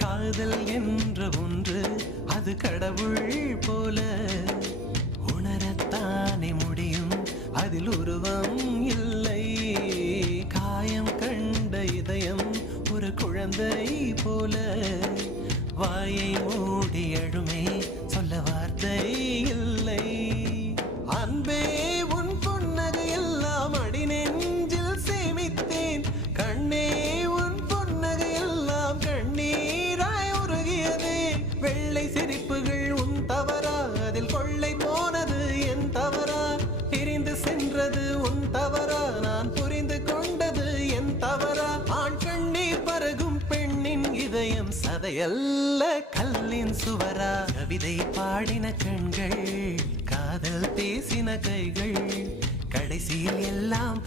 காதல் என்ற ஒன்று அது கடவுள் போல உணரத்தானே முடியும், அதில் உருவம் இல்லை. காயம் கண்ட இதயம் ஒரு குழந்தை போல வாயை மூடி அழுமே, சொல்ல வார்த்தை இல்லை. அன்பே உன் புன்னகை எல்லாம் அடி நெஞ்சில் சேமித்தேன், கண்ணே உன் புன்னகை எல்லாம் கண்ணீராய் உருகியதே. வெள்ளை சிரிப்புகள் உன் தவறா, அதில் கொள்ளை போனது என் தவறா? பிரிந்து சென்றது உன் தவறா, நான் புரிந்து கொண்டது என் தவறா? ஆண் கண்ணீர் பருகும் பெண்ணின் இதயம் சதையல்ல கல்லின் சுவரா? கவிதை பாடின கண்கள், காதல் பேசின கைகள், கடைசியில் எல்லாம்